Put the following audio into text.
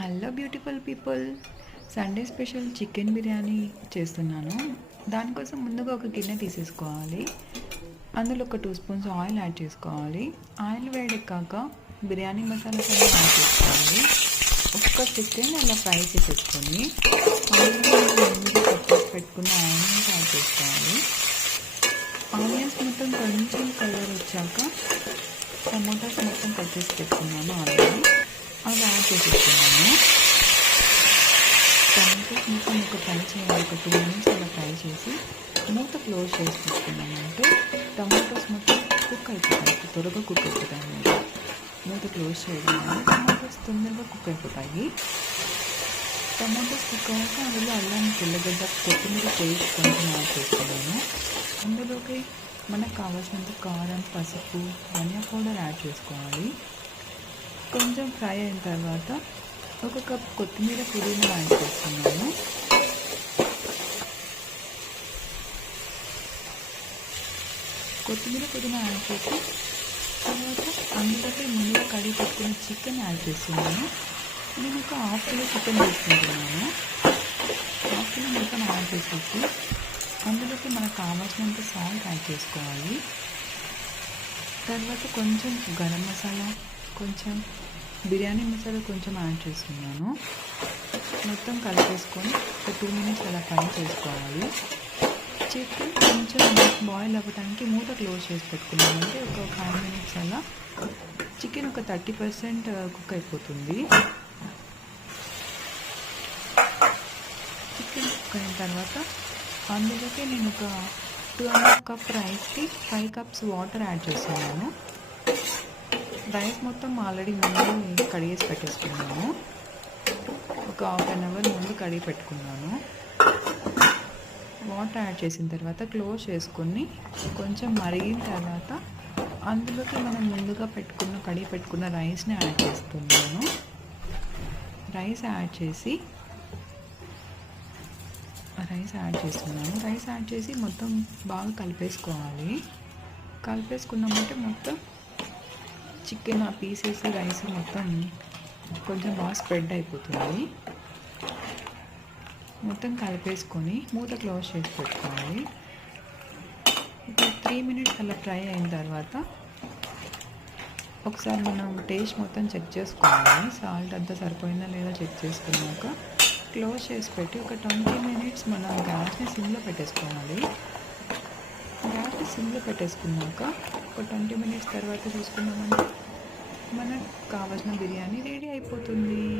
Hello beautiful people, Sunday special chicken biryani చేస్తున్నాను. దానికోసం ముందుగా ఒక గిన్నె తీసేసుకోవాలి. అందులో ఒక 2 స్పూన్స్ ఆయిల్ యాడ్ చేసుకోవాలి. ఆయిల్ వేడెక్కాక బిర్యానీ మసాలా కూడా యాడ్ చేసుకోవాలి. ఒక్క చికెన్ అలా ఫ్రై చేసేసుకొని అందులో ముందుగా కట్ చేసి పెట్టుకున్న ఆనియన్స్ యాడ్ చేసుకోవాలి. ఆనియన్స్ మొత్తం కొంచెం కలర్ వచ్చాక టమోటాస్ మొత్తం కట్ చేసి పెట్టుకున్నాను ఆల్రెడీ, అవి యాడ్ చేసేసుకున్నాను. టమాటోస్ మొత్తం ఒక ఫ్రై చేయాలి, ఒక 2 మినిట్స్ అలా ఫ్రై చేసి మూత క్లోజ్ చేసి పెట్టుకున్నాను. అంటే టమాటోస్ మొత్తం కుక్ అయిపోతాయి, త్వరగా కుక్ అయిపోతాయి అన్నమాట. మూత క్లోజ్ చేయడం వల్ల టమాటోస్ తొందరగా కుక్ అయిపోతాయి. టమాటోస్ కుక్ అయ్యాక అందులో అల్లం, తెల్లగడ్డ, కొత్తిమీర పేస్ట్ కొంచెం యాడ్ చేసుకున్నాను. అందులోకి మనకు కావాల్సినంత కారం, పసుపు, ధనియా పౌడర్ యాడ్ చేసుకోవాలి. కొంచెం ఫ్రై అయిన తర్వాత ఒక కప్ కొత్తిమీర పుదీనా యాడ్ చేస్తున్నాను. కొత్తిమీర పుదీనా యాడ్ చేసి తర్వాత అందులోకి ముందుగా కడిగి పెట్టుకున్న చికెన్ యాడ్ చేస్తున్నాను. నేను ఒక హాఫ్ కిలో చికెన్ తీసుకుంటున్నాను. హాఫ్ కిలో మొత్తం యాడ్ చేసేసి అందులోకి మనకు కావాల్సినంత సాల్ట్ యాడ్ చేసుకోవాలి. తర్వాత కొంచెం గరం మసాలా, కొంచెం బిర్యానీ మసాలా కొంచెం యాడ్ చేస్తున్నాను. మొత్తం కలిపేసుకొని ఒక 2 మినిట్స్ అలా ఫ్రై చేసుకోవాలి. చికెన్ కొంచెం బాయిల్ అవ్వడానికి మూత క్లోజ్ చేసి పెట్టుకున్నామంటే ఒక 5 మినిట్స్ అలా చికెన్ ఒక 30% కుక్ అయిపోతుంది. చికెన్ కుక్ అయిన తర్వాత అందులోకి నేను ఒక 2.5 కప్ రైస్కి 5 కప్స్ వాటర్ యాడ్ చేస్తున్నాను. రైస్ మొత్తం ఆల్రెడీ ముందు కడిగేసి పెట్టేసుకున్నాను. ఒక హాఫ్ అన్ అవర్ ముందు కడిగి పెట్టుకున్నాను. వాటర్ యాడ్ చేసిన తర్వాత క్లోజ్ చేసుకొని కొంచెం మరిగిన తర్వాత అందులోకి మనం ముందుగా కడిగి పెట్టుకున్న రైస్ని యాడ్ చేస్తున్నాను. రైస్ యాడ్ చేసి మొత్తం బాగా కలిపేసుకోవాలి. కలిపేసుకున్నామంటే మొత్తం చికెన్ ఆ పీసెస్ రైస్ మొత్తం కొంచెం బాగా స్ప్రెడ్ అయిపోతుంది. మొత్తం కలిపేసుకొని మూత క్లోజ్ చేసి పెట్టుకోవాలి. ఒక 3 మినిట్స్ అలా ఫ్రై అయిన తర్వాత ఒకసారి మనం టేస్ట్ మొత్తం చెక్ చేసుకోవాలి. సాల్ట్ అంతా సరిపోయిందా లేదా చెక్ చేసుకున్నాక క్లోజ్ చేసి పెట్టి ఒక 20 మినిట్స్ మనం గ్యాస్ని సిమ్లో పెట్టేసుకోవాలి. గ్యాస్ని సిమ్లో పెట్టేసుకున్నాక ఒక 20 మినిట్స్ తర్వాత చూసుకున్నామంటే మనకు కావాల్సిన బిర్యానీ రెడీ అయిపోతుంది.